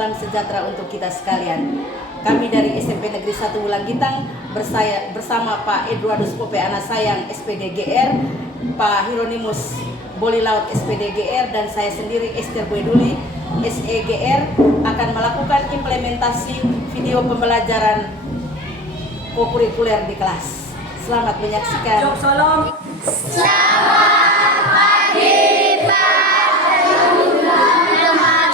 salam sejahtera untuk kita sekalian. Kami dari SMP Negeri 1 Wulanggitang bersama Pak Edwardus Pope anak sayang SPD GR, Pak Hieronymus Boli Laut SPD GR, dan saya sendiri Esther Boyduli SEGR akan melakukan implementasi video pembelajaran kokurikuler di kelas. Selamat menyaksikan. Shalom. Selamat pagi Pak teman-teman.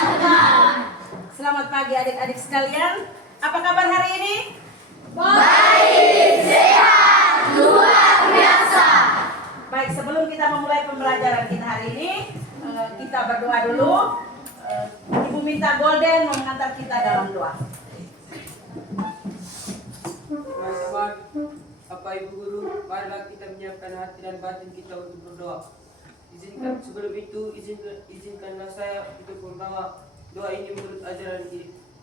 Selamat pagi adik-adik sekalian. Apa kabar hari ini? Baik, sehat, luar biasa. Baik, sebelum kita memulai pembelajaran kita hari ini, kita berdoa dulu. Ibu minta Golden mengantar kita dalam doa. Teman-teman, Bapak Ibu Guru, marilah kita menyiapkan hati dan batin kita untuk berdoa. Izinkan sebelum itu, izinkanlah saya untuk membawa doa ini menurut ajaran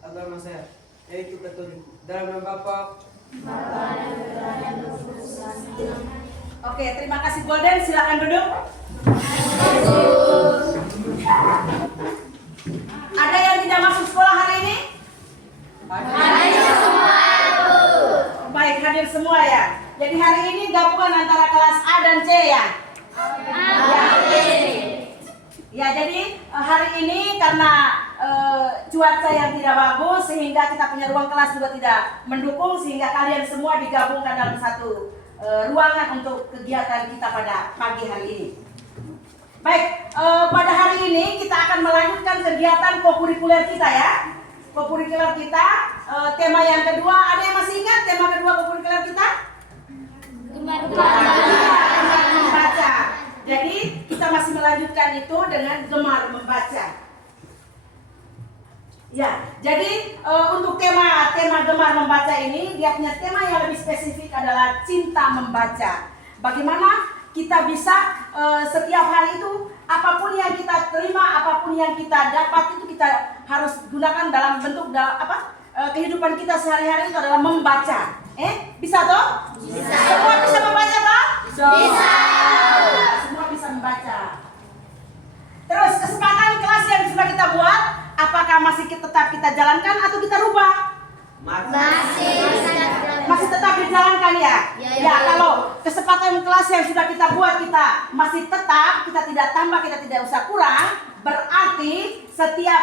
agama saya, yaitu Katolik. Dalam nama Bapa, Oke, terima kasih Golden. Silakan duduk. Ada yang tidak masuk sekolah hari ini? Hadir semua itu. Baik, hadir semua ya. Jadi hari ini gabungan antara kelas A dan C ya. Ya, jadi hari ini karena cuaca yang tidak bagus sehingga kita punya ruang kelas juga tidak mendukung, sehingga kalian semua digabungkan dalam satu ruangan untuk kegiatan kita pada pagi hari ini. Baik, pada hari ini kita akan melanjutkan kegiatan kokurikuler kita ya. Kokurikuler kita, tema yang kedua, ada yang masih ingat tema kedua kokurikuler kita? Gemar membaca. Jadi kita masih melanjutkan itu dengan gemar membaca. Ya, jadi untuk tema gemar membaca ini, dia punya tema yang lebih spesifik adalah cinta membaca. Bagaimana kita bisa setiap hari itu apapun yang kita terima, apapun yang kita dapat itu kita harus gunakan dalam bentuk kehidupan kita sehari-hari itu adalah membaca. Bisa toh? Bisa. Semua bisa membaca toh? Bisa. Semua bisa membaca. Terus kesempatan kelas yang sudah kita buat, apakah masih tetap kita jalankan atau kita rubah? Masih tetap dijalankan ya? Ya, kalau kesempatan kelas yang sudah kita buat kita masih tetap, kita tidak tambah, kita tidak usah kurang, berarti setiap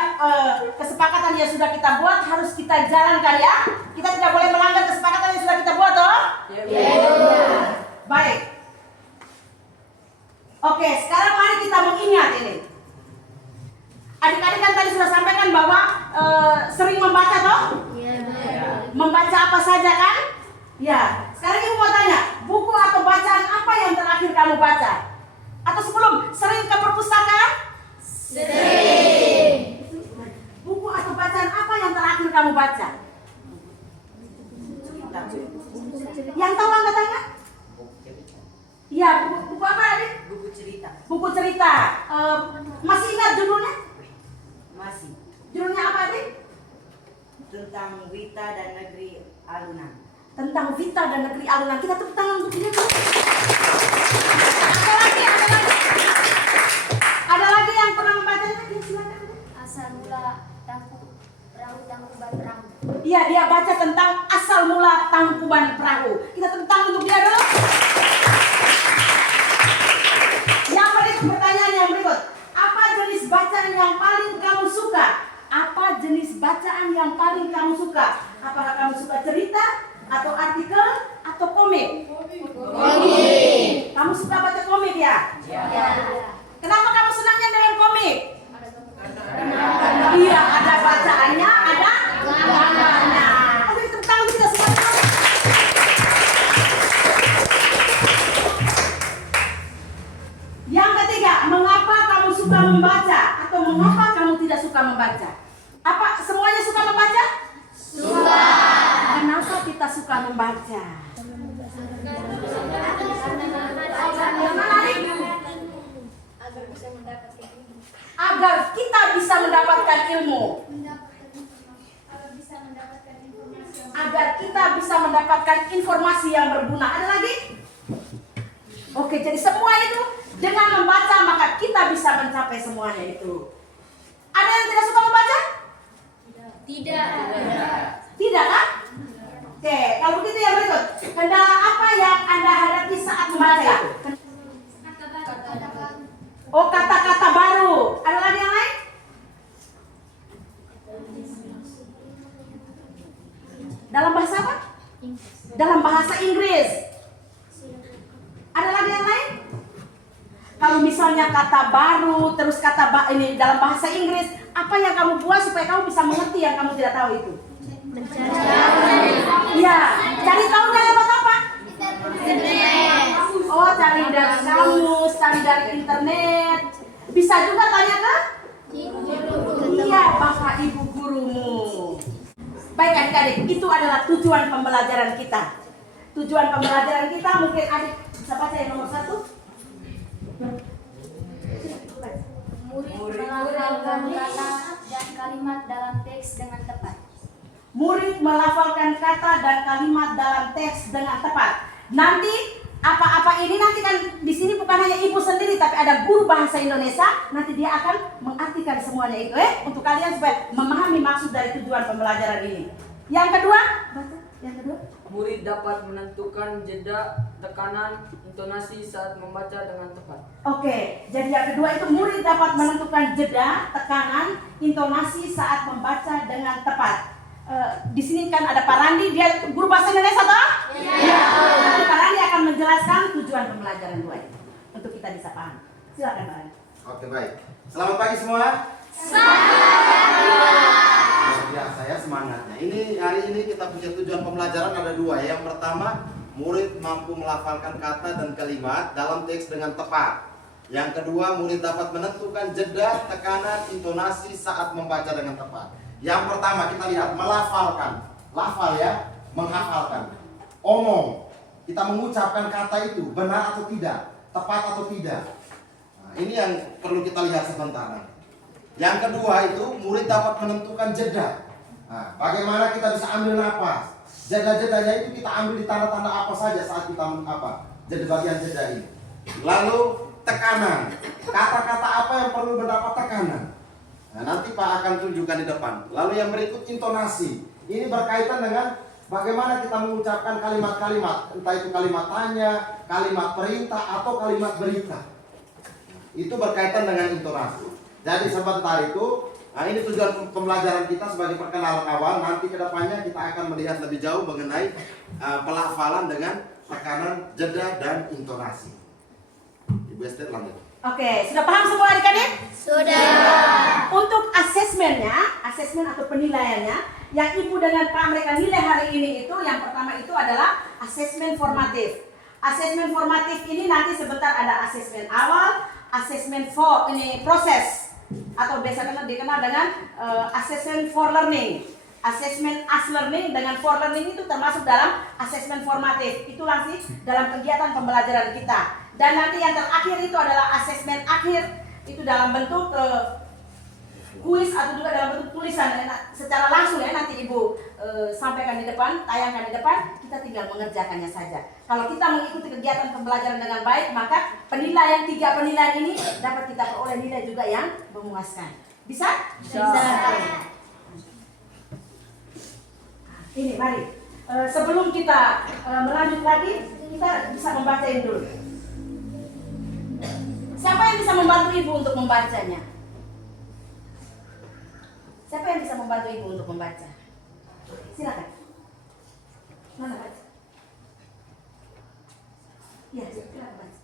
kesepakatan yang sudah kita buat harus kita jalankan ya. Kita tidak boleh melanggar kesepakatan yang sudah kita buat toh? Baik. Oke, sekarang mari kita mengingat ini. Adik-adik kan tadi sudah sampaikan bahwa sering membaca toh? Membaca apa saja kan? Ya, sekarang ibu mau tanya, buku atau bacaan apa yang terakhir kamu baca? Atau sebelum, sering ke perpustakaan? Sering. Buku atau bacaan apa yang terakhir kamu baca? Yang tahu angkat tangan? Iya, buku apa adik? buku cerita. Buku cerita. Masih ingat judulnya? Masih Judulnya apa adik? tentang Wita dan Negeri Alunan. Tentang Vita dan Negeri Alunan. Kita tepuk tangan untuk dia. Ada lagi yang pernah membacanya? Ya, silakan. Asal mula tangkuban perahu. Iya, dia baca tentang asal mula tangkuban perahu. Kita tepuk tangan untuk dia dulu. Yang berikut, pertanyaan yang berikut. Apa jenis bacaan yang paling kamu suka? Apa jenis bacaan yang paling kamu suka? Apakah kamu suka cerita, atau artikel, atau komik? Komik. Kamu suka baca komik ya? Ya. Kenapa kamu senangnya dengan komik? Iya, ada bacaannya, ada gambarnya. Oke, tepuk tangan kita semua. Yang ketiga, mengapa kamu suka membaca atau mengapa kamu tidak suka membaca? Apa semuanya suka membaca? Suka. Kenapa kita suka membaca? Agar kita bisa mendapatkan ilmu. Agar kita bisa mendapatkan informasi yang berguna. Ada lagi? Oke, jadi semua itu dengan membaca maka kita bisa mencapai semuanya itu. Ada yang tidak suka membaca? Tidak. Tidak kan? Oke, kalau begitu yang berikut. Kendala apa yang Anda hadapi saat membaca itu? Oh, kata-kata baru. Ada lagi yang lain? Dalam bahasa apa? Dalam bahasa Inggris. Ada lagi yang lain? Kalau misalnya kata baru, terus ini dalam bahasa Inggris, apa yang kamu buat supaya kamu bisa mengerti yang kamu tidak tahu itu? Iya, cari tahunya lewat apa? Oh, cari dari kamus, cari dari internet. Bisa juga tanya ke? Iya, bapak ibu gurumu. Baik adik-adik, itu adalah tujuan pembelajaran kita. Tujuan pembelajaran kita mungkin adik bisa baca yang nomor 1. Murid melafalkan kata dan kalimat dalam teks dengan tepat. Murid melafalkan kata dan kalimat dalam teks dengan tepat. Nanti apa-apa ini nanti kan di sini bukan hanya ibu sendiri tapi ada guru bahasa Indonesia, nanti dia akan mengartikan semuanya itu untuk kalian supaya memahami maksud dari tujuan pembelajaran ini. Yang kedua, baca. Yang kedua. Murid dapat menentukan jeda, tekanan, intonasi saat membaca dengan tepat. Oke, jadi yang kedua itu murid dapat menentukan jeda, tekanan, intonasi saat membaca dengan tepat. Di sini kan ada Pak Randi, dia guru bahasa Indonesia toh? Iya. Nanti Pak Randi akan menjelaskan tujuan pembelajaran 2 itu untuk kita bisa paham. Silakan Pak Randi. Oke, baik. Selamat pagi semua. Ya, saya semangatnya. Hari ini kita punya tujuan pembelajaran ada 2. Yang pertama, murid mampu melafalkan kata dan kalimat dalam teks dengan tepat. Yang kedua, murid dapat menentukan jeda, tekanan, intonasi saat membaca dengan tepat. Yang pertama kita lihat melafalkan, lafal ya, menghafalkan. Omong, kita mengucapkan kata itu benar atau tidak, tepat atau tidak. Nah, ini yang perlu kita lihat sebentar. Yang kedua itu murid dapat menentukan jeda. Nah, bagaimana kita bisa ambil nafas? Jeda-jedanya itu kita ambil di tanda-tanda apa saja saat kita jeda bagian jeda ini. Lalu tekanan, kata-kata apa yang perlu mendapat tekanan. Nah, nanti Pak akan tunjukkan di depan. Lalu yang berikut intonasi. Ini berkaitan dengan bagaimana kita mengucapkan kalimat-kalimat, entah itu kalimat tanya, kalimat perintah atau kalimat berita. Itu berkaitan dengan intonasi. Jadi sebentar itu, nah ini tujuan pembelajaran kita sebagai perkenalan awal. Nanti ke depannya kita akan melihat lebih jauh mengenai pelafalan dengan tekanan, jeda dan intonasi. Ibu Esther lanjut. Oke, sudah paham semua adik-adik? Sudah. Untuk asesmen atau penilaiannya, yang ibu dengan Pak mereka nilai hari ini itu, yang pertama itu adalah asesmen formatif. Asesmen formatif ini nanti sebentar ada asesmen awal, asesmen proses, atau biasa dikenal dengan asesmen for learning. Asesmen as learning dengan for learning itu termasuk dalam asesmen formatif. Itu nanti dalam kegiatan pembelajaran kita. Dan nanti yang terakhir itu adalah asesmen akhir, itu dalam bentuk kuis atau juga dalam bentuk tulisan secara langsung ya, nanti ibu sampaikan di depan, tayangkan di depan, kita tinggal mengerjakannya saja. Kalau kita mengikuti kegiatan pembelajaran dengan baik, maka penilaian 3 penilaian ini dapat kita peroleh nilai juga yang memuaskan. Bisa? Bisa. Ini mari, sebelum kita melanjut lagi, kita bisa membaca ini dulu. Siapa yang bisa membantu ibu untuk membacanya? Siapa yang bisa membantu ibu untuk membaca? Silakan. Mana baca? Ya, silakan baca.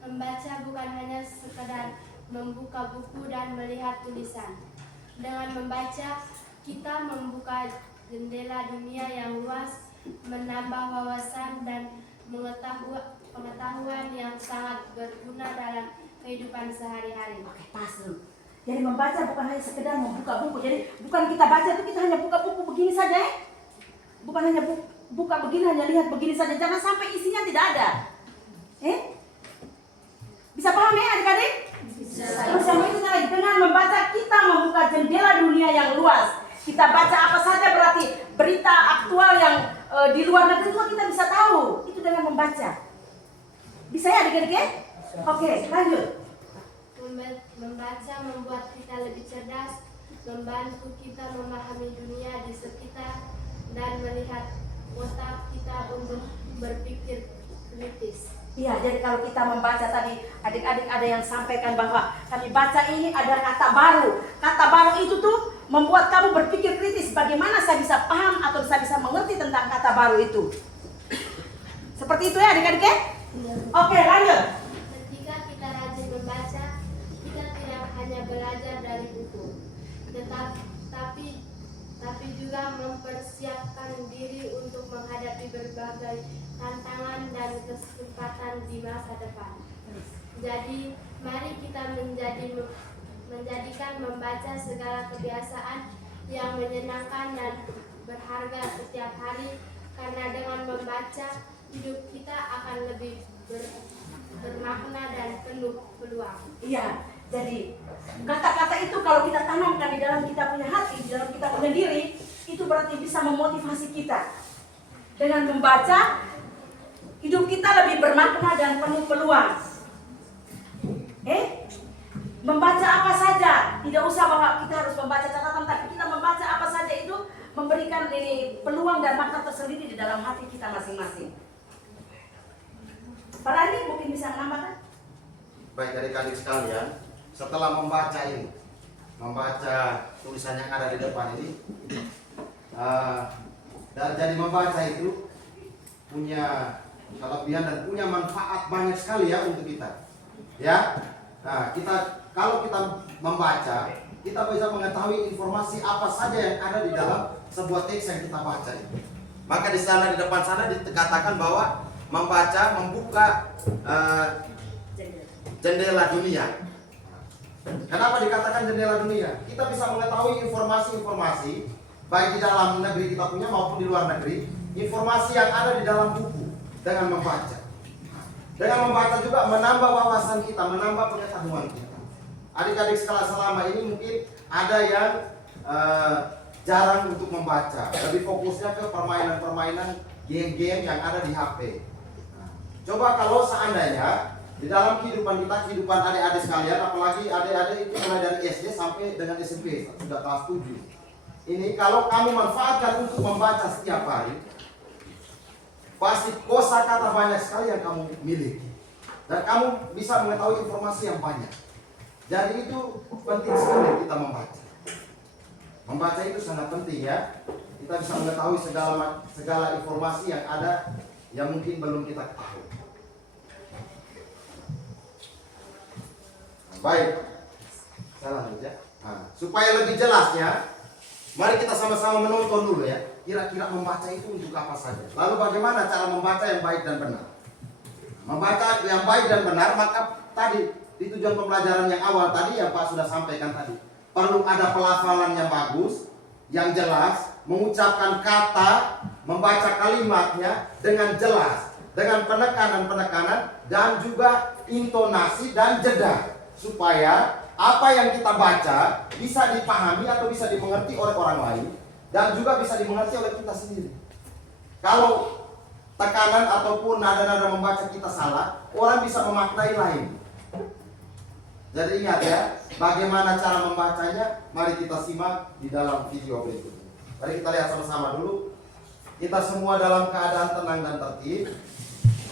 Membaca bukan hanya sekedar membuka buku dan melihat tulisan. Dengan membaca, kita membuka jendela dunia yang luas, menambah wawasan dan pengetahuan yang sangat berguna dalam kehidupan sehari-hari. Oke, pas dulu. Jadi membaca bukan hanya sekedar membuka buku. Jadi bukan kita baca itu kita hanya buka buku begini saja ya. Bukan hanya buka begini, hanya lihat begini saja. Jangan sampai isinya tidak ada. Bisa paham ya adik-adik? Bisa. Bersama itu lagi, dengan membaca kita membuka jendela dunia yang luas. Kita baca apa saja berarti berita aktual yang di luar negeri itu kita bisa tahu. Itu dengan membaca. Bisa ya adik-adik ya? Oke, lanjut. Membaca membuat kita lebih cerdas, membantu kita memahami dunia di sekitar dan melihat otak kita untuk berpikir kritis. Iya, jadi kalau kita membaca tadi, adik-adik ada yang sampaikan bahwa kami baca ini ada kata baru. Kata baru itu tuh membuat kamu berpikir kritis. Bagaimana saya bisa paham atau saya bisa mengerti tentang kata baru itu. Seperti itu ya adik-adik ya? Oke, lanjut. Ketika kita rajin membaca, kita tidak hanya belajar dari buku, tapi juga mempersiapkan diri untuk menghadapi berbagai tantangan dan kesempatan di masa depan. Jadi, mari kita menjadikan membaca segala kebiasaan yang menyenangkan dan berharga setiap hari, karena dengan membaca, hidup kita akan lebih bermakna dan penuh peluang. Iya, jadi kata-kata itu kalau kita tanamkan di dalam kita punya hati, di dalam kita punya diri, itu berarti bisa memotivasi kita. Dengan membaca, hidup kita lebih bermakna dan penuh peluang. Membaca apa saja, tidak usah bahwa kita harus membaca catatan, tapi kita membaca apa saja itu memberikan ini peluang dan makna tersendiri di dalam hati kita masing-masing. Pak Rani mungkin bisa menambahkan? Baik adik-adik sekalian, setelah membaca ini, membaca tulisan yang ada di depan ini, dan jadi membaca itu punya kelebihan dan punya manfaat banyak sekali ya untuk kita. Ya, nah kalau kita membaca, kita bisa mengetahui informasi apa saja yang ada di dalam sebuah teks yang kita baca ini. Maka di sana di depan sana dikatakan bahwa membaca membuka jendela dunia. Kenapa dikatakan jendela dunia? Kita bisa mengetahui informasi-informasi baik di dalam negeri kita punya maupun di luar negeri, informasi yang ada di dalam buku dengan membaca. Dengan membaca juga menambah wawasan kita, menambah pengetahuan kita. Adik-adik selama ini mungkin ada yang jarang untuk membaca, lebih fokusnya ke permainan-permainan game-game yang ada di HP. Coba kalau seandainya di dalam kehidupan kita, kehidupan adik-adik sekalian, apalagi adik-adik itu mulai dari SD sampai dengan SMP, sudah kelas 7. Ini kalau kamu manfaatkan untuk membaca setiap hari, pasti kosakata banyak sekali yang kamu miliki. Dan kamu bisa mengetahui informasi yang banyak. Jadi itu penting sekali kita membaca. Membaca itu sangat penting ya. Kita bisa mengetahui segala informasi yang ada yang mungkin belum kita ketahui. Baik, saya lanjut ya. Supaya lebih jelasnya, mari kita sama-sama menonton dulu ya. Kira-kira membaca itu untuk apa saja. Lalu bagaimana cara membaca yang baik dan benar. Membaca yang baik dan benar, maka tadi di tujuan pembelajaran yang awal tadi yang Pak sudah sampaikan tadi, perlu ada pelafalan yang bagus, yang jelas, mengucapkan kata, membaca kalimatnya dengan jelas, dengan penekanan-penekanan dan juga intonasi dan jeda, supaya apa yang kita baca bisa dipahami atau bisa dimengerti oleh orang lain dan juga bisa dimengerti oleh kita sendiri. Kalau tekanan ataupun nada-nada membaca kita salah, orang bisa memaknai lain. Jadi ingat ya, bagaimana cara membacanya, mari kita simak di dalam video berikut ini. Mari kita lihat sama-sama dulu. Kita semua dalam keadaan tenang dan tertib.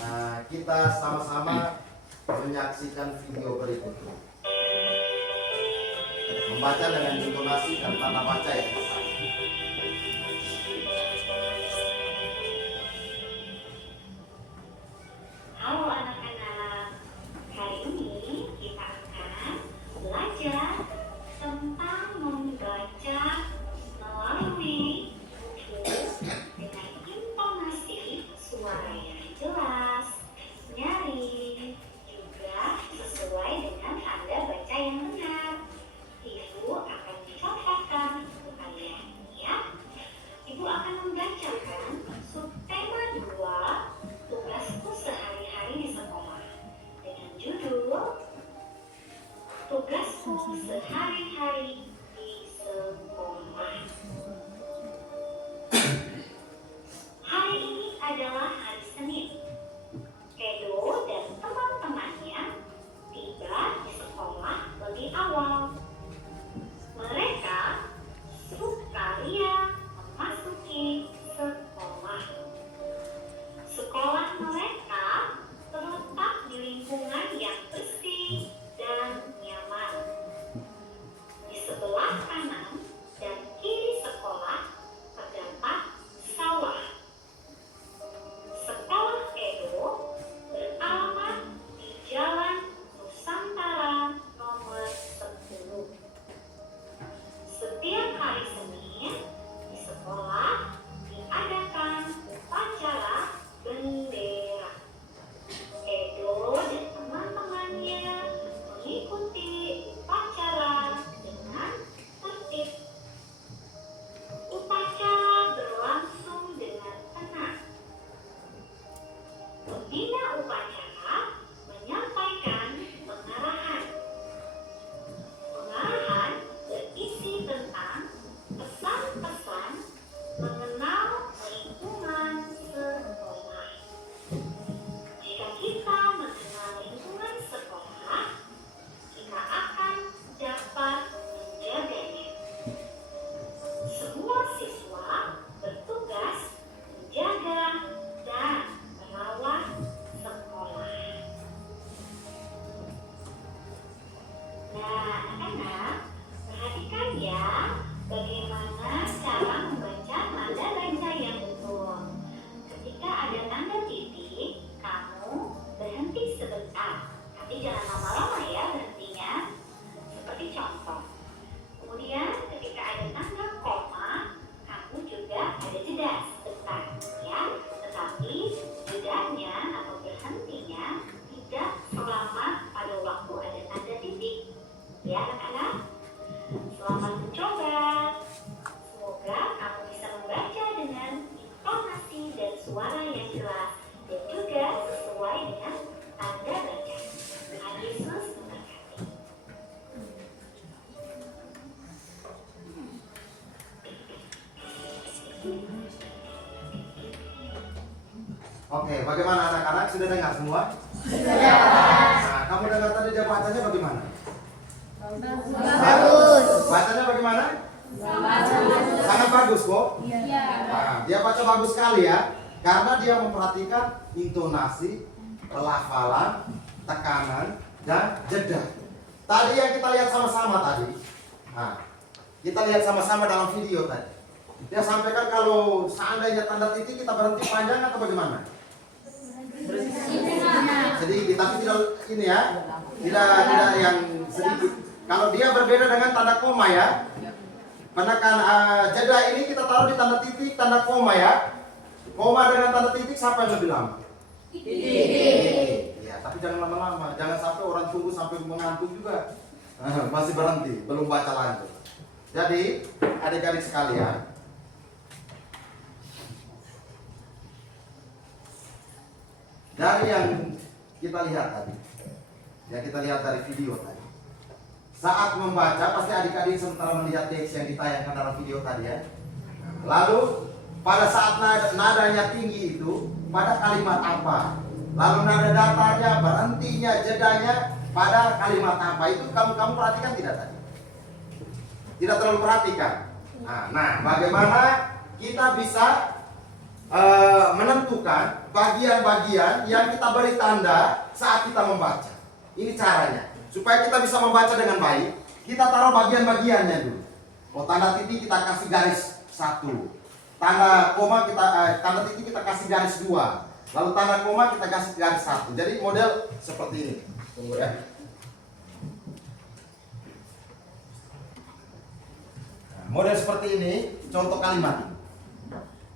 Nah, kita sama-sama menyaksikan video berikut ini. Membaca dengan intonasi dan tata baca yang tepat. Halo anak-anak, hari ini kita akan belajar tentang membaca melalui buku dengan intonasi suara yang jelas, nyaring, juga sesuai dengan tanda baca yang benar. Ibu akan mencontohkan untuk kalian ya. Ibu akan membacakan subtema 2, tugasku sehari-hari di sekolah, dengan judul Tugasku Sehari-hari di Sekolah. Hari ini adalah hari Senin. Edo dan teman-temannya tiba di sekolah lebih awal. Mereka anak-anak, perhatikan ya bagaimana cara membaca tanda baca yang betul. Ketika ada tanda titik, kamu berhenti sebentar, tapi jangan lama-lama ya berhentinya. Seperti contoh. Kemudian ketika ada tanda koma, kamu juga ada jeda sebentar ya. Tetapi jedanya atau berhentinya tidak selama pada waktu ada tanda titik. Ya anak-anak, selamat mencoba. Semoga kamu bisa membaca dengan intonasi dan suara yang jelas dan juga sesuai dengan tanda baca. Tuhan Yesus memberkati. Oke, bagaimana anak-anak? Sudah dengar semua? Sudah. Nah, kamu dengar tadi dia bacanya bagaimana? Bagus. Bacanya bagaimana? Sangat bagus kok. Nah, dia baca bagus sekali ya, karena dia memperhatikan intonasi, pelafalan, tekanan, dan jeda. Tadi yang kita lihat sama-sama tadi, nah, kita lihat sama-sama dalam video tadi. Dia sampaikan kalau seandainya tanda titik kita berhenti panjang atau bagaimana? Sedikit, tapi tidak ini ya, tidak yang sedikit. Kalau dia berbeda dengan tanda koma ya, menekan jeda ini kita taruh di tanda titik, tanda koma ya. Koma dengan tanda titik siapa yang lebih lama? Titik. Ya, tapi jangan lama-lama, jangan sampai orang tunggu sampai mengantuk juga. Masih berhenti, belum baca lanjut. Jadi adik-adik sekalian, dari yang kita lihat tadi, yang kita lihat dari video tadi, saat membaca pasti adik-adik sementara melihat teks yang ditayangkan dalam video tadi ya. Lalu pada saat nadanya tinggi itu pada kalimat apa? Lalu nada datarnya, berhentinya, jedanya pada kalimat apa? Itu kamu perhatikan tidak tadi? Tidak terlalu perhatikan. Nah, bagaimana kita bisa menentukan bagian-bagian yang kita beri tanda saat kita membaca. Ini caranya. Supaya kita bisa membaca dengan baik, kita taruh bagian-bagiannya dulu. Oh, tanda titik kita kasih garis 1. Tanda koma tanda titik kita kasih garis 2. Lalu tanda koma kita kasih garis 1. Jadi model seperti ini. Tunggu ya. Nah, model seperti ini, contoh kalimat.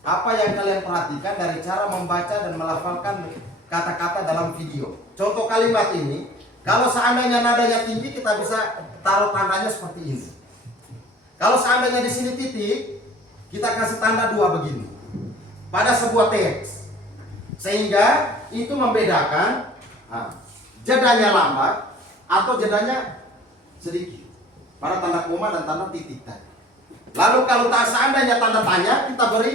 Apa yang kalian perhatikan dari cara membaca dan melafalkan kata-kata dalam video? Contoh kalimat ini, kalau seandainya nadanya tinggi kita bisa taruh tandanya seperti ini. Kalau seandainya di sini titik, kita kasih tanda 2 begini pada sebuah teks, sehingga itu membedakan jedanya lambat atau jedanya sedikit pada tanda koma dan tanda titik tadi. Lalu kalau seandainya tanda tanya, kita beri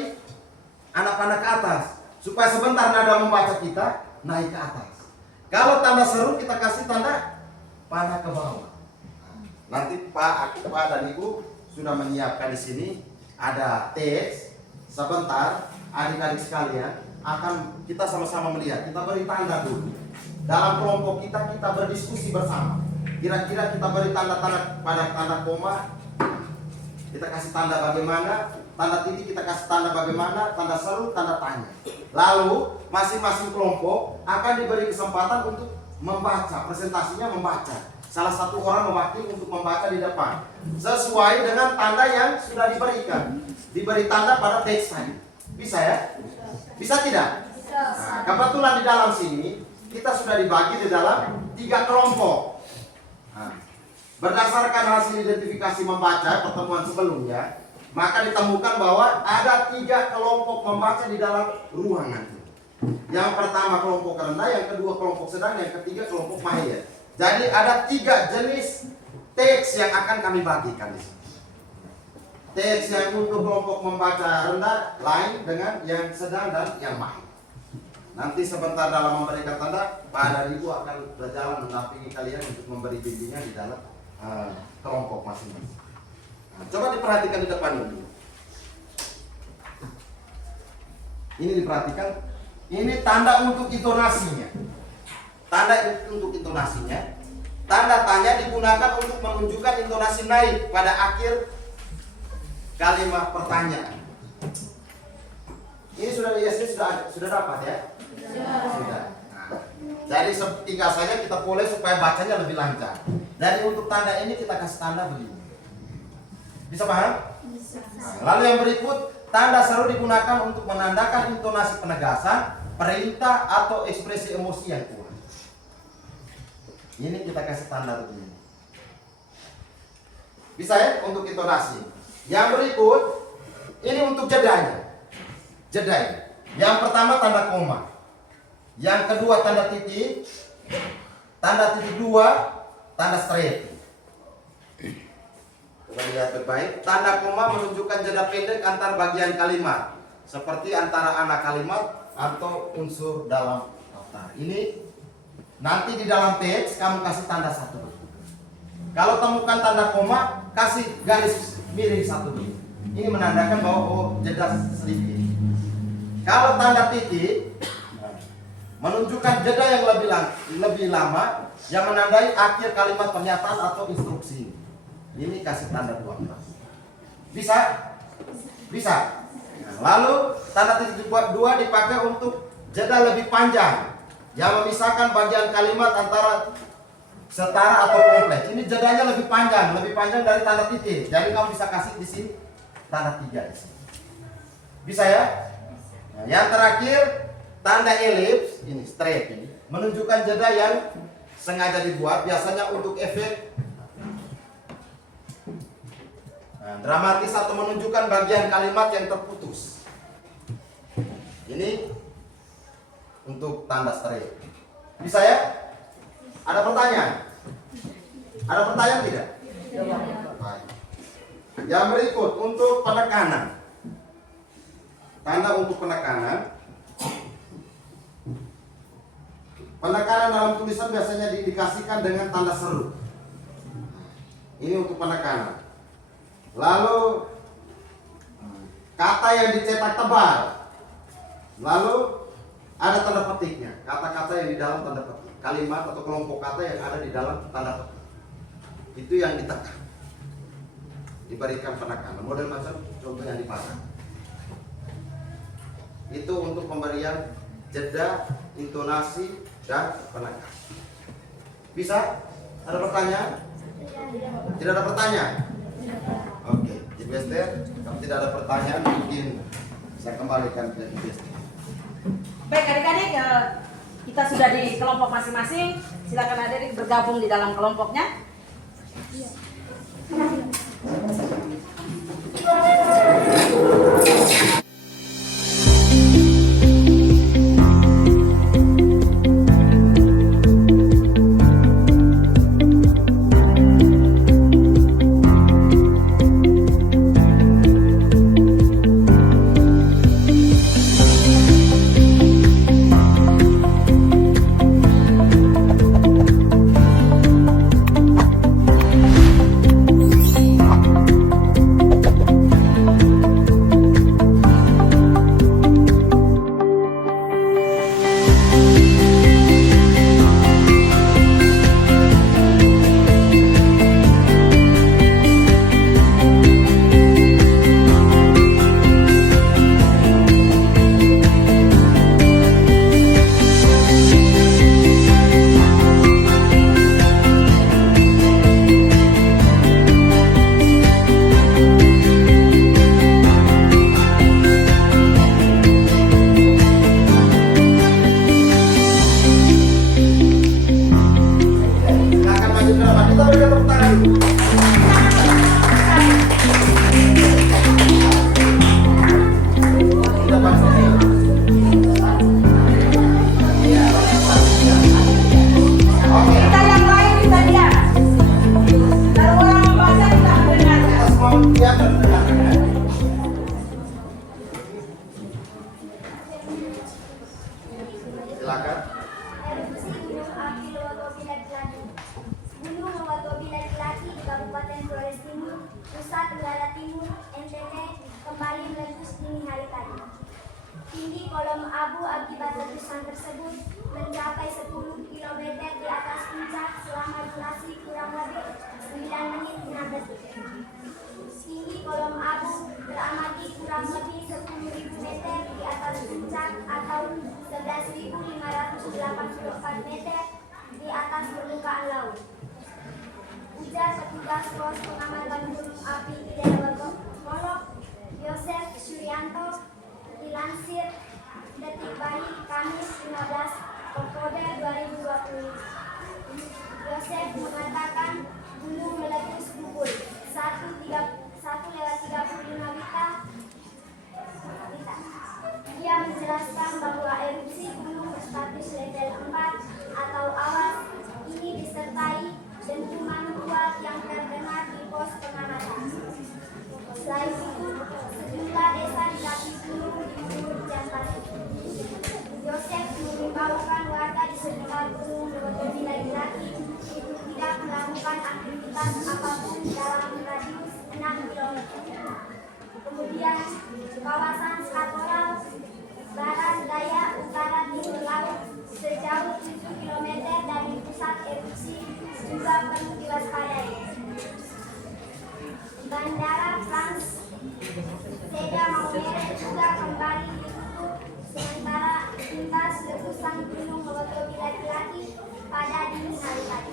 anak-anak ke atas supaya sebentar nada membaca kita naik ke atas. Kalau tanda seru kita kasih tanda panah ke bawah. Nanti Pak dan Ibu sudah menyiapkan di sini ada teks. Sebentar adik-adik sekalian akan kita sama-sama melihat. Kita beri tanda dulu. Dalam kelompok kita berdiskusi bersama. Kira-kira kita beri tanda-tanda pada tanda koma. Kita kasih tanda bagaimana. Tanda titik kita kasih tanda bagaimana, tanda seru, tanda tanya. Lalu masing-masing kelompok akan diberi kesempatan untuk membaca, presentasinya membaca. Salah satu orang mewakili untuk membaca di depan sesuai dengan tanda yang sudah diberikan. Diberi tanda pada teks tadi. Bisa ya? Bisa tidak? Nah, kebetulan di dalam sini kita sudah dibagi di dalam 3 kelompok. Nah, berdasarkan hasil identifikasi membaca pertemuan sebelumnya, maka ditemukan bahwa ada 3 kelompok membaca di dalam ruangan. Yang pertama kelompok rendah, yang kedua kelompok sedang, yang ketiga kelompok mahir. Jadi ada 3 jenis teks yang akan kami bagikan di sini. Teks yang untuk kelompok membaca rendah lain dengan yang sedang dan yang mahir. Nanti sebentar dalam memberikan tanda, Pak dan Ibu akan berjalan mendampingi kalian untuk memberi bimbingan di dalam kelompok masing-masing. Nah, coba diperhatikan di depan ini. Ini diperhatikan. Ini tanda untuk intonasinya. Tanda untuk intonasinya. tanda tanya digunakan untuk menunjukkan intonasi naik pada akhir kalimat pertanyaan. Ini sudah di SD sudah dapat ya? Sudah. Nah, jadi tinggal saja kita boleh supaya bacanya lebih lancar. Jadi untuk tanda ini kita kasih tanda begini. Bisa paham? Bisa. Nah, lalu yang berikut, tanda seru digunakan untuk menandakan intonasi penegasan, perintah atau ekspresi emosi yang kuat. Ini kita kasih tanda begini. Bisa ya untuk intonasi. Yang berikut ini untuk jedanya. Jeda ini. Yang pertama tanda koma. Yang kedua tanda titik. Tanda titik dua, tanda straight. Coba lihat baik. Tanda koma menunjukkan jeda pendek antar bagian kalimat, seperti antara anak kalimat atau unsur dalam kata. Ini nanti di dalam teks kamu kasih tanda satu. Kalau temukan tanda koma, kasih garis miring satu. Ini menandakan bahwa oh jeda sedikit. Kalau tanda titik menunjukkan jeda yang lebih lama yang menandai akhir kalimat pernyataan atau instruksi. Ini kasih tanda 12. Bisa? Bisa. Nah, lalu tanda titik 2 dipakai untuk jeda lebih panjang yang memisahkan bagian kalimat antara setara atau kompleks. Ini jedanya lebih panjang dari tanda titik. Jadi kamu bisa kasih di sini tanda 3 di sini. Bisa ya? Nah, yang terakhir tanda elips, ini straight ini menunjukkan jeda yang sengaja dibuat biasanya untuk efek dramatis atau menunjukkan bagian kalimat yang terputus. Ini untuk tanda straight. Bisa ya? Ada pertanyaan? Ada pertanyaan tidak? Baik. Yang berikut untuk penekanan. Tanda untuk penekanan. Penekanan dalam tulisan biasanya dikasihkan dengan tanda seru. Ini untuk penekanan. Lalu kata yang dicetak tebal. Lalu ada tanda petiknya. Kata-kata yang di dalam tanda petik. Kalimat atau kelompok kata yang ada di dalam tanda petik. Itu yang ditekan. Diberikan penekanan. Model macam contoh yang dipasang. Itu untuk pemberian jeda, intonasi, dan penekanan. Bisa? Ada pertanyaan? Tidak ada pertanyaan? Oke, Ibu Esther, kalau tidak ada pertanyaan mungkin saya kembalikan ke Ibu Esther. Baik adik-adik, kita sudah di kelompok masing-masing. Silakan adik-adik bergabung di dalam kelompoknya. Tinggi kolom abu akibat letusan tersebut mencapai 10 km di atas puncak selama durasi kurang lebih 9 menit 6 detik. Tinggi kolom abu beramati kurang lebih 10.000 meter di atas puncak atau 11.584 meter di atas permukaan laut. Ujar petugas pos pengamatan gunung api di daerah Golok, Yosef Suryanto, dilansir Detik Baik Kamis 15 Oktober 2020. Yosef mengatakan gunung meletus pukul 1:35 WITA. Dia menjelaskan bahwa erupsi gunung berstatus level 4 atau awas ini disertai dentuman kuat yang terdengar di pos pengamatan. Selain itu, sejumlah desa di kaki gunung diguyur hujan pasir. Yosef mengimbaukan warga di sekitar gunung Lewotoli laki-laki untuk tidak melakukan aktivitas apapun dalam radius 6 km. Kemudian, kawasan Skatoral, barat, daya, utara, timur laut sejauh 7 km dari pusat erupsi juga perlu diwaspadai. Bandara Frans Seda Maumere juga kembali ditutup sementara imbas letusan gunung Lewotoli laki-laki pada dini hari tadi.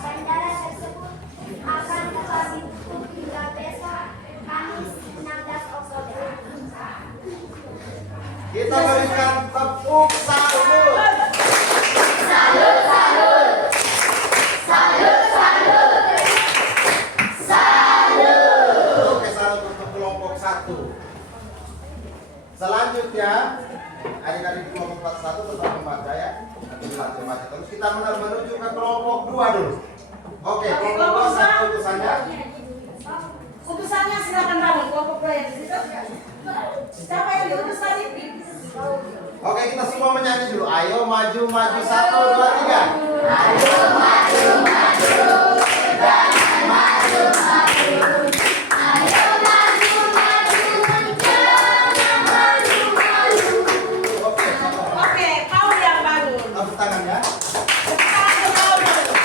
Bandara tersebut akan tetap ditutup hingga besok Kamis 16 Oktober. Kita berikan tepuk salut. Salut, salut. Salut, salut. Salut. Oke, salut untuk kelompok 1. Selanjutnya, adik-adik di kelompok 1 tetap membaca ya. Nanti baca terus. Kita menuju ke kelompok 2 dulu. Oke, kelompok 2 satu utusannya. Utusannya silakan bangun kelompok 2 yang di situ. Siapa yang diutus tadi? Oke, kita semua menyanyi dulu. Ayo maju maju 1 2 3. Ayo maju, maju. Jangan maju, maju. Ayo maju, maju. Jangan maju, maju. Oke, Oke, kau yang bangun. tepuk tangan ya. Sekarang ke kau dulu.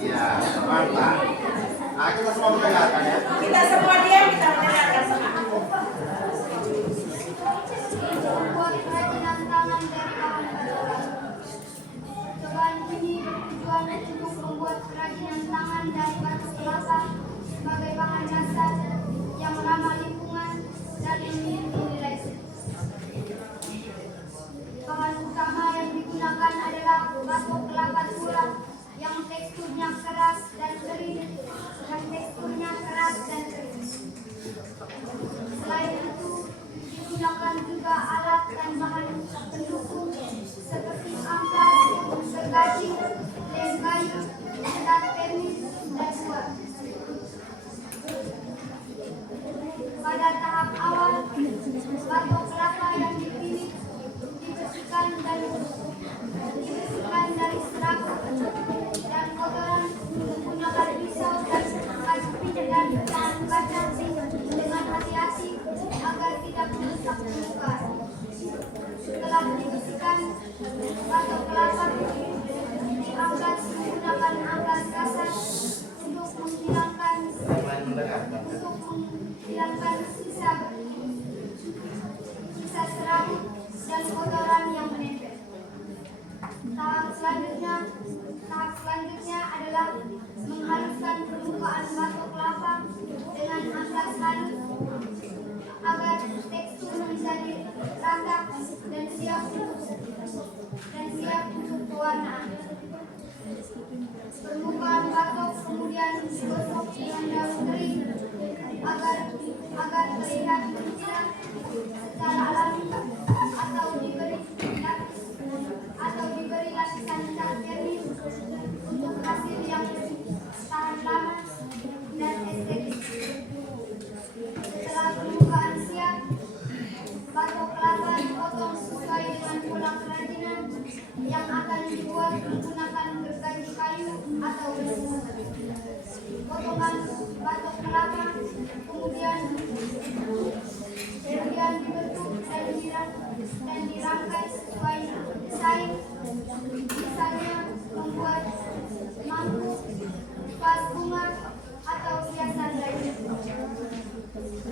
Iya, mantap. Nah, kita semua mendengarkan ya. Kita semua diam, kita mendengarkan sama. Membuat kerajinan tangan dari kawan-kawan. Cobaan ini bertujuan untuk membuat kerajinan tangan dari batu kelapa sebagai bahan dasar yang ramah lingkungan dan memiliki nilai seni. Bahan utama yang digunakan adalah batu kelapa tua yang teksturnya keras dan kering. Selain itu, digunakan juga alat dan bahan pendukung seperti amplas, gergaji, lem kayu, sedat termis, dan buah. Pada tahap awal, batok kelapa yang dipilih dibersihkan dari serabut dan kotoran menggunakan pisau dan kayu dan kaca dengan hati-hati agar tidak merusak permukaan. Setelah dibersihkan, batok kelapa diangkat menggunakan amplas kasar untuk menghilangkan sisa serabut dan kotoran yang menempel. Tahap selanjutnya adalah menghaluskan permukaan batok kelapa dengan amplas halus agar tekstur menjadi rata dan siap untuk pewarnaan. Permukaan batok kemudian digosok dengan daun kering agar terlihat bersinar secara alami atau diberi lapisan cat termis untuk hasil yang lebih tahan lama dan estetis. Setelah permukaan siap, batok kelapa dipotong sesuai dengan pola kerajinan yang akan dibuat menggunakan gergaji kayu atau besi. Potongan batok kelapa kemudian Kemudian dibentuk dan dirangkai sesuai desain, misalnya membuat mangkuk, vas bunga, atau hiasan lainnya.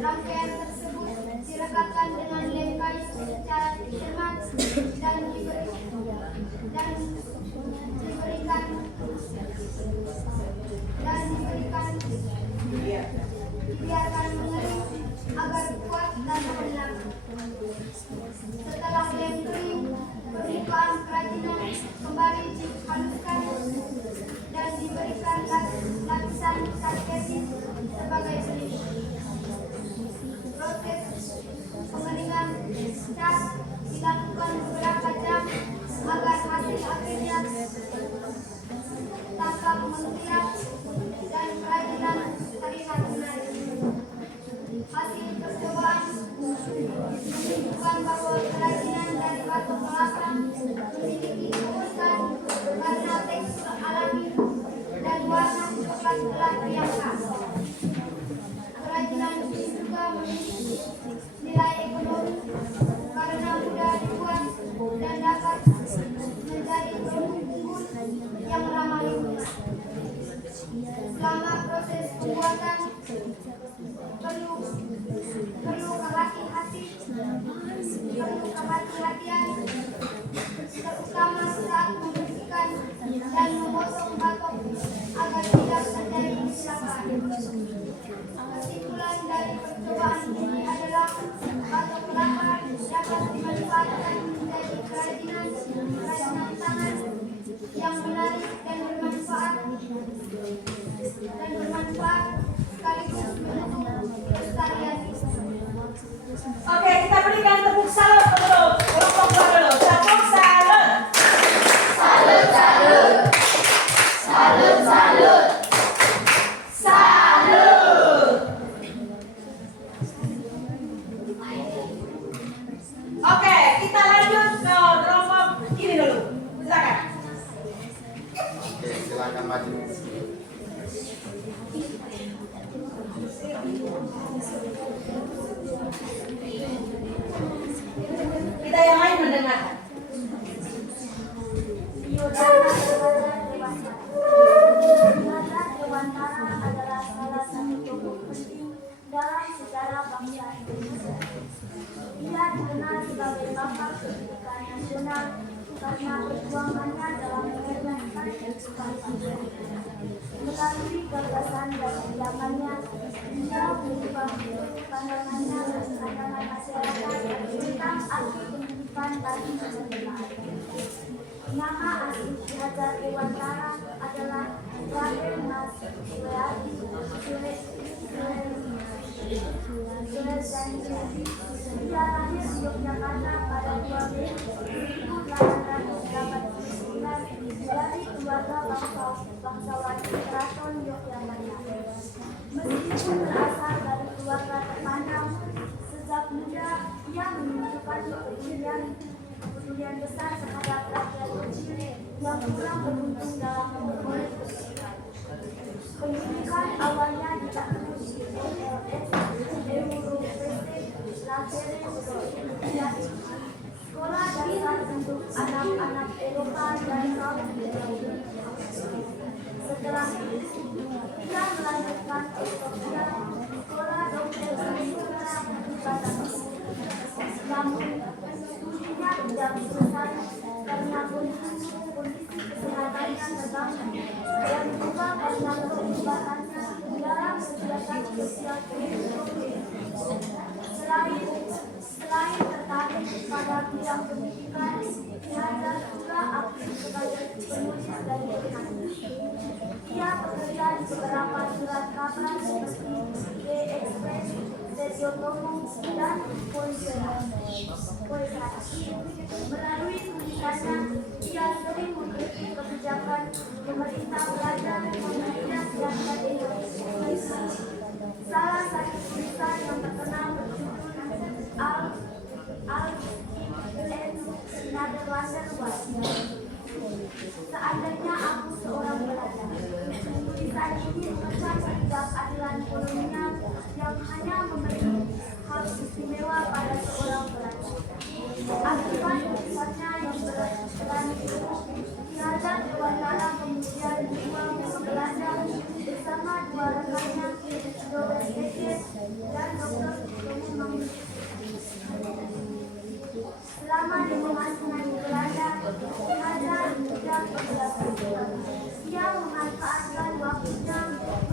Rangkaian tersebut direkatkan dengan lem kayu secara cermat dan dibiarkan mengering agar kuat dan benar. Setelah lem kering, permukaan kerajinan kembali dihaluskan dan diberikan lapisan cat kesit sebagai pelindung. Proses pengeringan cat dilakukan beberapa jam agar hasil akhirnya tampak mengkilap dan kerajinan terlihat menarik. Hasil percobaan menunjukkan bahwa kerajinan dari batu kelapa memiliki keunikan karena tekstur alami dan warna coklat gelap yang khas. Kerajinan ini juga memiliki nilai ekonomi karena mudah dibuat dan dapat menjadi produk unggul yang ramah lingkungan. Selama proses pembuatan perlu kehati-hatian, terutama saat membersihkan dan memotong batok agar tidak terjadi kecelakaan. Kesimpulan dari percobaan ini adalah batok kelapa dapat dimanfaatkan menjadi kerajinan tangan yang menarik dan bermanfaat sekaligus mendukung kelestarian. Oke, kita berikan tepuk salut untuk kelompok dua dulu. Tepuk salut. Salut, salut. Salut, salut. Salut. Oke, kita lanjut ke kelompok ini dulu. Silakan. Oke, silakan maju. Kita yang lain mendengarkan. Biodata Dewantara adalah salah satu tokoh penting dalam sejarah bangsa Indonesia. Ia dikenal sebagai Bapak Pendidikan Nasional karena perjuangannya dalam menegakkan kehidupan bangsa. Melalui gagasan dan tindakannya, ia mengubah pandangannya dan pandangan masyarakat tentang arti pendidikan bagi kebersamaan. Nama asli Ki Hajar Dewantara adalah Raden Mas Suryadi Sulerzani. Ia lahir di Yogyakarta pada 2 Mei 1889 dari keluarga bangsawan Keraton Yogyakarta. Meskipun berasal dari keluarga terpandang, sejak muda ia menunjukkan kepedulian besar terhadap rakyat kecil yang kurang beruntung dalam memperoleh pendidikan. Pendidikan awalnya dilakukan di sekolah dasar untuk anak-anak Eropa dan kaum Indonesia. Setelah itu, ia melanjutkan S3 di sekolah dokter Sastra di Batam. Namun, studinya tidak selesai karena kondisi kesehatannya terganggu dan juga karena keterlibatannya dalam kegiatan sosial ekonomi. Selain tertarik pada bidang pendidikan, Ki Hajar juga aktif sebagai penulis dan jurnalis. Ia bekerja di beberapa surat kabar seperti The Express, Setio Tomo, dan Poesera. Melalui tulisannya, ia sering mengkritik kebijakan pemerintah belajar mengenai siasat Indonesia. Salah satu tulisan yang terkenal berjudul Seandainya aku seorang pelajar. Tulisan ini mengecam ketidakadilan kolonial yang hanya memberi hak istimewa pada seorang pelajar. Akibat putusannya yang berani itu, Ki-Hajar Dewantara kemudian dibuang ke Belanda bersama dua rekannya, Doris Ekes dan Dr. Sutomo Mangunkusumo. Selama di pemasungan di Belanda, Ki-Hajar tidak bergerak. Ia memanfaatkan waktunya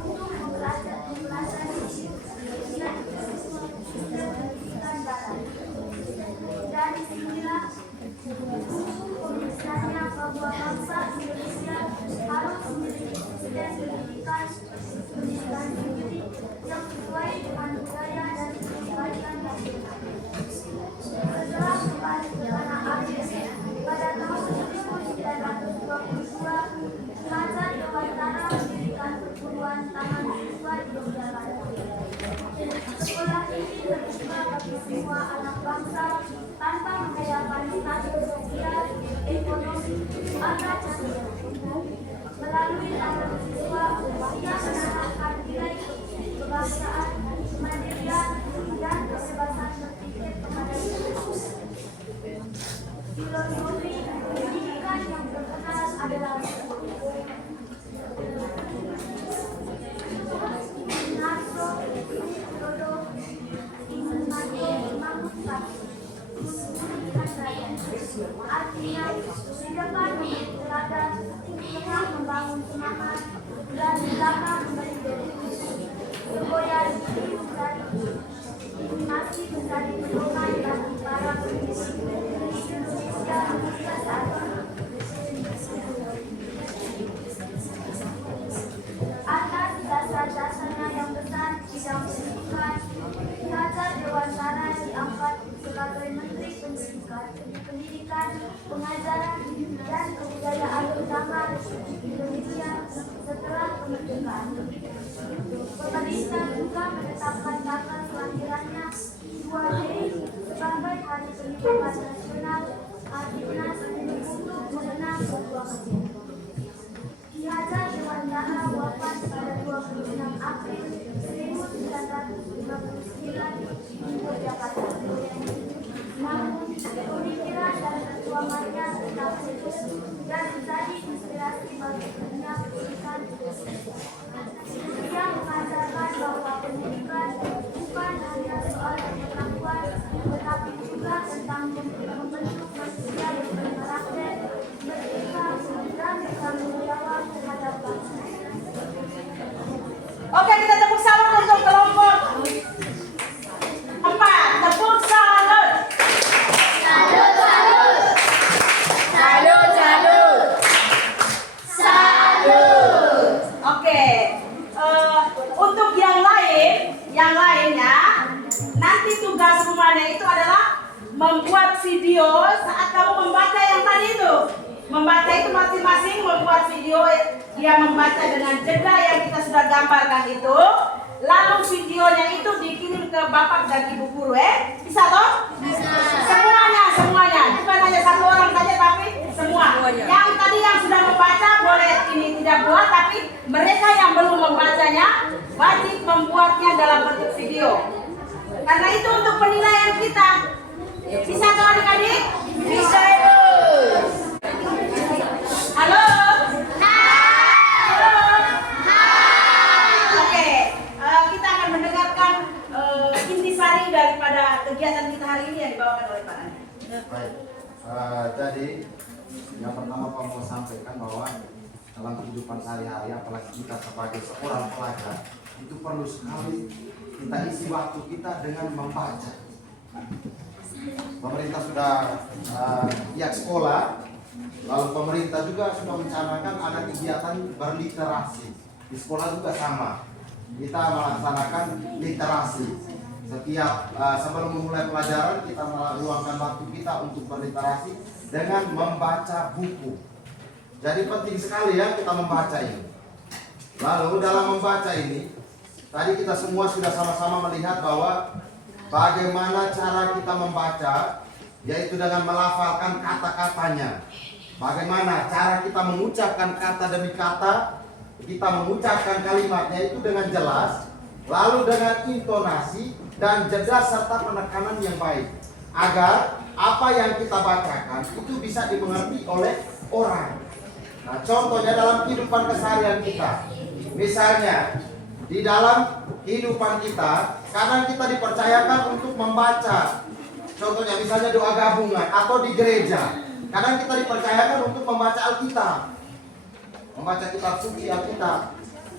untuk mempelajari sistem pendidikan barat. Dari sinilah pemikirannya bahwa bangsa Indonesia harus memiliki sistem pendidikan sendiri yang sesuai dengan budaya dan kebaikan nasional. Setelah kembali ke tanah air pada tahun 1922, Ki-Hajar Dewantara mendirikan perguruan taman siswa di Yogyakarta. Sekolah ini terbuka bagi semua anak bangsa tanpa membedakan status sosial, ekonomi, adat, dan suku. Melalui taman siswa, ia menanamkan nilai kebangsaan, kemandirian, dan kebebasan berpikir kepada siswa. Filosofi pendidikan yang terkenal adalah Narso, Dodo, Imanado, Mangusak, artinya di depan memberi teladan, tengah membangun semangat, dan di belakang memberi dedikasi. Semboyan ini masih menjadi pedoman bagi para pendidik Indonesia hingga saat ini. Atas dasar-dasarnya yang besar di bidang pendidikan, Ki-Hajar Dewantara diangkat sebagai Menteri Pendidikan, Pengajaran, dan Kebudayaan pertama Republik Indonesia setelah kemerdekaan. Pemerintah juga menetapkan tanggal kelahirannya 2 Mei sebagai Hari Pendidikan Nasional Hardinas untuk mengenang perjuangannya. Ki-Hajar Dewantara wafat pada 26 April 1959 di Yogyakarta. Namun, pemikiran dan perjuangannya tetap hidup dan menjadi inspirasi bagi dunia pendidikan. Ia mengajarkan bahwa pendidikan bukan hanya soal pengetahuan, tetapi juga tentang membentuk manusia yang berkarakter, beretika, dan bertanggung jawab terhadap bangsa. Oke, kita tepuk salam untuk kelompok 4. Tepuk salut. Salut, salut. Salut, salut. Salut. Oke, untuk yang lainnya, nanti tugas rumahnya itu adalah membuat video saat kamu membaca yang tadi itu. Membaca itu masing-masing membuat video, dia membaca dengan jeda yang kita sudah gambarkan itu. Lalu videonya itu dikirim ke bapak dan ibu guru, bisa toh? Bisa. Semuanya, bukan hanya satu orang saja tapi semua. Yang tadi yang sudah membaca boleh ini tidak buat, tapi mereka yang belum membacanya wajib membuatnya dalam bentuk video. Karena itu untuk penilaian kita. Bisa toh adik-adik? Bisa. Halo? Halo? Oke, kita akan mendengarkan intisari daripada kegiatan kita hari ini yang dibawakan oleh Pak Andi. Baik, jadi yang pertama Pak mau sampaikan bahwa dalam kehidupan sehari-hari, apalagi kita sebagai seorang pelajar, itu perlu sekali kita isi waktu kita dengan membaca. Pemerintah sudah pihak sekolah, lalu pemerintah juga sudah mencanangkan ada kegiatan berliterasi. Di sekolah juga sama, kita melaksanakan literasi. Setiap sebelum memulai pelajaran kita meluangkan waktu kita untuk berliterasi dengan membaca buku. Jadi penting sekali ya kita membaca ini. Lalu dalam membaca ini, tadi kita semua sudah sama-sama melihat bahwa bagaimana cara kita membaca, yaitu dengan melafalkan kata-katanya. Bagaimana cara kita mengucapkan kata demi kata, kita mengucapkan kalimatnya itu dengan jelas, lalu dengan intonasi dan jeda serta penekanan yang baik, agar apa yang kita bacakan itu bisa dimengerti oleh orang. Nah, contohnya dalam kehidupan keseharian kita, misalnya di dalam kehidupan kita, kadang kita dipercayakan untuk membaca. Contohnya misalnya doa gabungan atau di gereja, kadang kita dipercayakan untuk membaca Alkitab, membaca kitab suci Alkitab.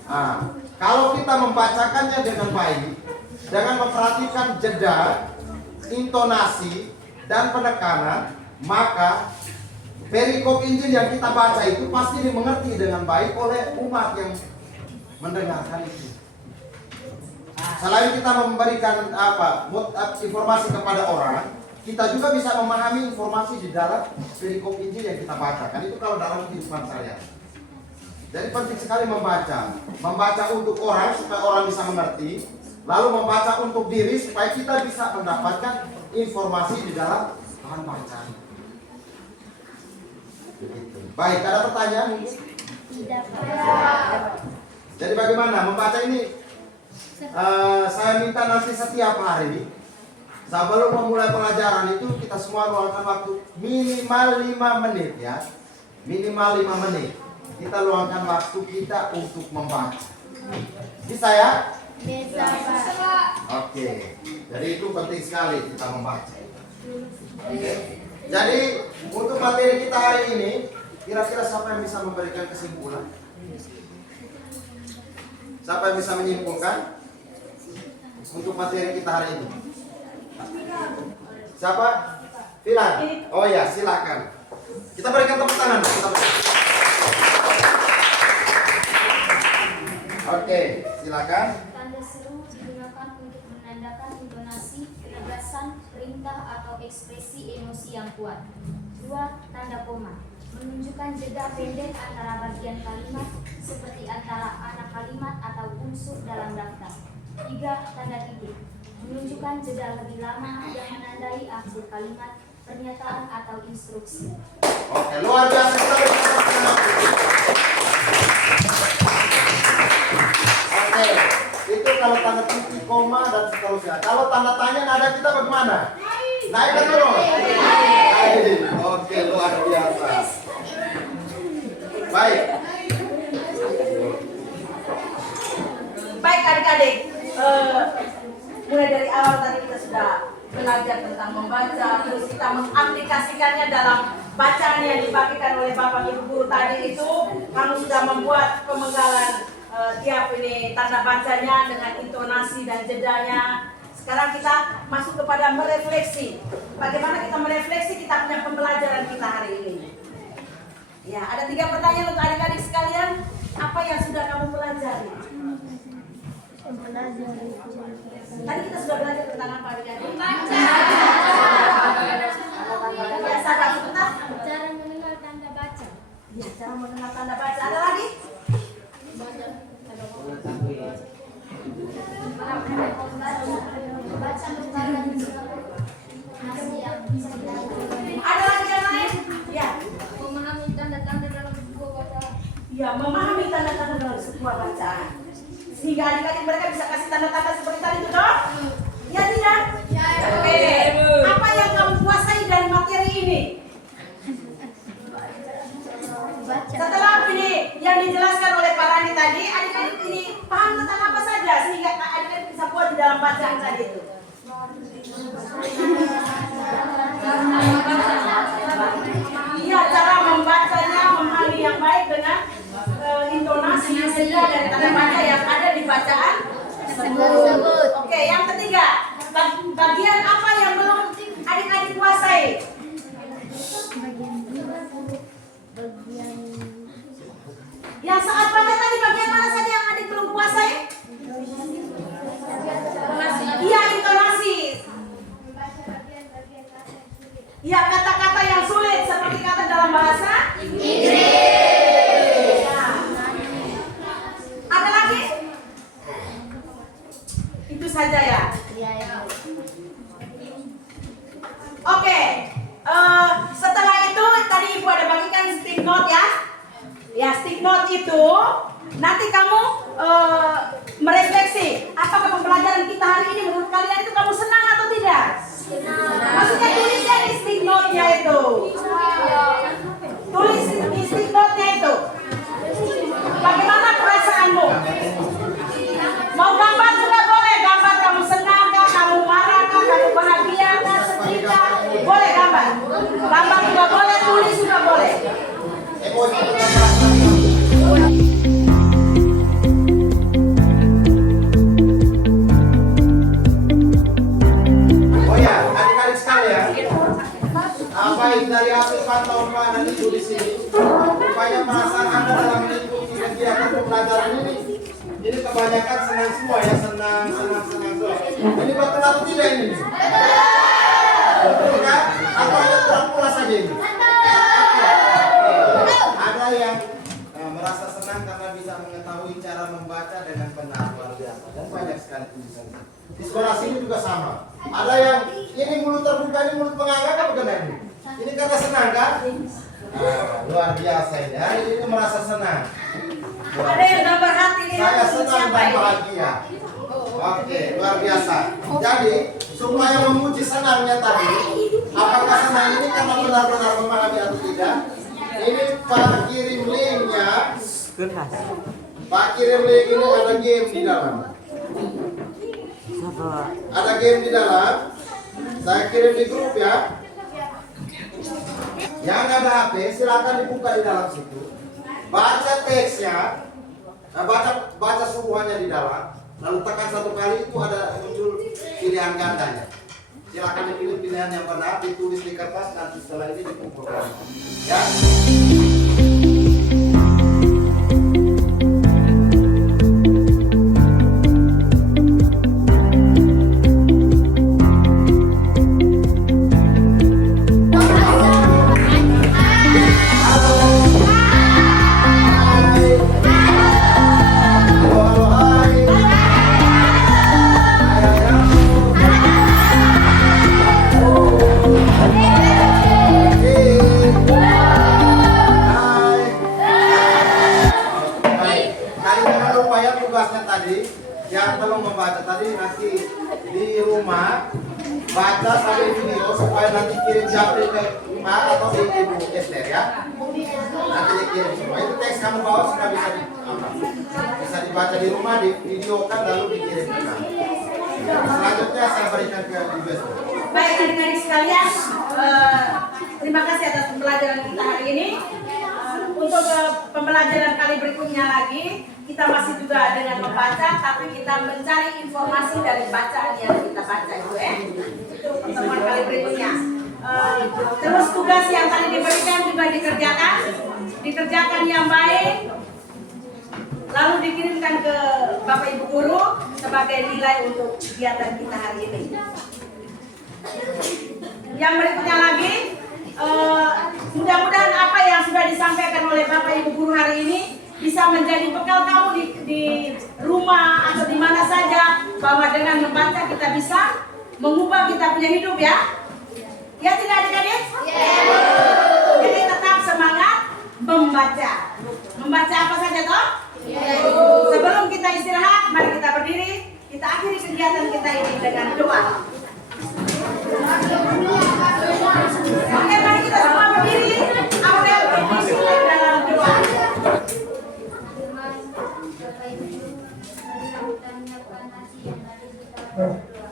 Nah, kalau kita membacakannya dengan baik, dengan memperhatikan jeda, intonasi, dan penekanan, maka perikop Injil yang kita baca itu pasti dimengerti dengan baik oleh umat yang mendengarkan itu. Selain kita memberikan informasi kepada orang, kita juga bisa memahami informasi di dalam perikop Injil yang kita bacakan. Itu kalau dalam kehidupan saya. Jadi penting sekali membaca untuk orang supaya orang bisa mengerti, lalu membaca untuk diri supaya kita bisa mendapatkan informasi di dalam bahan bacaan. Begitu. Baik, ada pertanyaan mungkin? Tidak. Jadi bagaimana membaca ini? Saya minta nanti setiap hari sebelum memulai pelajaran itu kita semua luangkan waktu minimal 5 menit ya. Minimal 5 menit. Kita luangkan waktu kita untuk membaca. Bisa ya? Bisa, Pak. Oke. Jadi itu penting sekali kita membaca. Oke. Jadi untuk materi kita hari ini, kira-kira siapa yang bisa memberikan kesimpulan? Siapa yang bisa menyimpulkan untuk materi kita hari ini? Siapa? Filan. Oh ya, silakan. Kita berikan tepuk tangan. Oke, silakan. Tanda seru digunakan untuk menandakan intonasi, penegasan, perintah atau ekspresi emosi yang kuat. 2. Tanda koma menunjukkan jeda pendek antara bagian kalimat seperti antara anak kalimat atau unsur dalam daftar. 3. Tanda titik menunjukkan jeda lebih lama yang menandai akhir kalimat, pernyataan atau instruksi. Oke, luar biasa sekali. Oke, itu kalau tanda titik, koma dan seterusnya. Kalau tanda tanya nada kita bagaimana? Naik dan turun. Naik. Oke, luar biasa. Baik. Baik adik-adik, mulai dari awal tadi kita sudah belajar tentang membaca, terus kita mengaplikasikannya dalam bacaan yang dibagikan oleh Bapak Ibu Guru tadi itu. Kamu sudah membuat pemenggalan tiap ini tanda bacanya dengan intonasi dan jedanya. Sekarang kita masuk kepada merefleksi. Bagaimana kita merefleksi kita punya pembelajaran kita hari ini? Ya, ada 3 pertanyaan untuk adik-adik sekalian. Apa yang sudah kamu pelajari? Tadi kita sudah belajar tentang apa adik-adik? Membaca. Ya, sabar sebentar. Cara mengenal tanda baca. Ya, cara mengenal tanda baca. Ada lagi? Baca membaca nasi yang bisa dilakukan. Ada lagi yang lain? Ya. Memahami tanda-tanda dalam sebuah bacaan. Ya, memahami tanda-tanda dalam sebuah bacaan. Sehingga adik-adik mereka bisa kasih tanda-tanda seperti tadi itu dong? Ya tidak? Ya. Oke. Apa yang kamu kuasai dari materi ini? Setelah ini yang dijelaskan oleh Pak Rani tadi, adik-adik ini paham tentang apa saja sehingga adik-adik bisa buat di dalam bacaan tadi itu. Iya, cara membacanya, memahami yang baik dengan intonasi yang sesuai dari tanda baca yang ada di bacaan tersebut. Oke, yang ketiga, bagian apa yang belum adik-adik kuasai? Yang saat baca tadi bagian mana saja yang adik belum kuasai? Iya, intonasi. Iya, kata-kata yang sulit seperti kata dalam bahasa Inggris. Ya. Ada lagi? Itu saja ya. Oke. Setelah itu tadi Ibu ada bagikan stick note ya. Ya, stick note itu Nanti kamu merefleksi, apakah pembelajaran kita hari ini menurut kalian itu kamu senang atau tidak? Maksudnya tulisnya di stick note-nya itu. Tulis di stick note-nya itu. Bagaimana perasaanmu? Mau gambar juga boleh, gambar kamu senang kah, kamu marah kah, kamu bahagia kah, sedih kah? Boleh gambar. Gambar juga boleh, tulis juga boleh. Oh ya, adik-adik sekalian, baik dari hasil pantauan Pak dan Ibu di sini, rupanya perasaan Anda dalam mengikuti kegiatan pembelajaran ini kebanyakan senang semua ya, senang semua. Ini betul atau tidak ini? Betul kan? Atau hanya pura-pura saja ini? Ada yang merasa senang karena bisa mengetahui cara membaca dengan benar, luar biasa. Dan banyak sekali tulisannya. Di sebelah sini juga sama. Ada yang ini mulut terbuka, ini mulut menganga, apa bukan ini? Ini karena senang kan? Luar biasa ini. Hari ini merasa senang. Ada yang gambar hati nih. Saya senang dan bahagia. Oke, luar biasa. Jadi supaya memuji senangnya tadi, apakah senang ini karena benar-benar memahami atau tidak? Ini Pak kirim linknya. Pak kirim link ini ada game di dalam. Ada game di dalam. Saya kirim di grup ya. Yang ada HP silakan dibuka di dalam situ. Baca teksnya. Baca suruhannya di dalam. Lalu tekan satu kali itu ada muncul pilihan gandanya. Silakan dipilih pilihan yang benar, ditulis di kertas, nanti setelah ini dikumpulkan. Ya. Yang belum membaca tadi nanti di rumah baca sampai video supaya nanti kirim japri ke rumah atau di Ibu Esther ya. Nanti dikirim semua. Itu teks kamu bawa sudah bisa dibaca di rumah, di videokan lalu dikirim ke kami. Selanjutnya saya berikan ke Ibu Esther. Baik adik-adik sekalian, terima kasih atas pembelajaran kita hari ini. Untuk pembelajaran kali berikutnya lagi, kita masih juga dengan membaca, tapi kita mencari informasi dari bacaan yang kita baca itu Itu pertemuan kali berikutnya. Terus tugas yang tadi diberikan juga dikerjakan yang baik, lalu dikirimkan ke Bapak Ibu Guru sebagai nilai untuk kegiatan kita hari ini. Yang berikutnya lagi, mudah-mudahan apa yang sudah disampaikan oleh Bapak Ibu Guru hari ini bisa menjadi bekal kamu di rumah atau di mana saja, bahwa dengan membaca kita bisa mengubah kita punya hidup ya. Ya tidak adik-adik? Jadi tetap semangat membaca. Membaca apa saja toh? Sebelum kita istirahat, mari kita berdiri, kita akhiri kegiatan kita ini dengan doa. Oke, mari kita semua berdiri. Aurel berbicara dalam doa. Kita menyiapkan nasi yang tadi kita berdoa.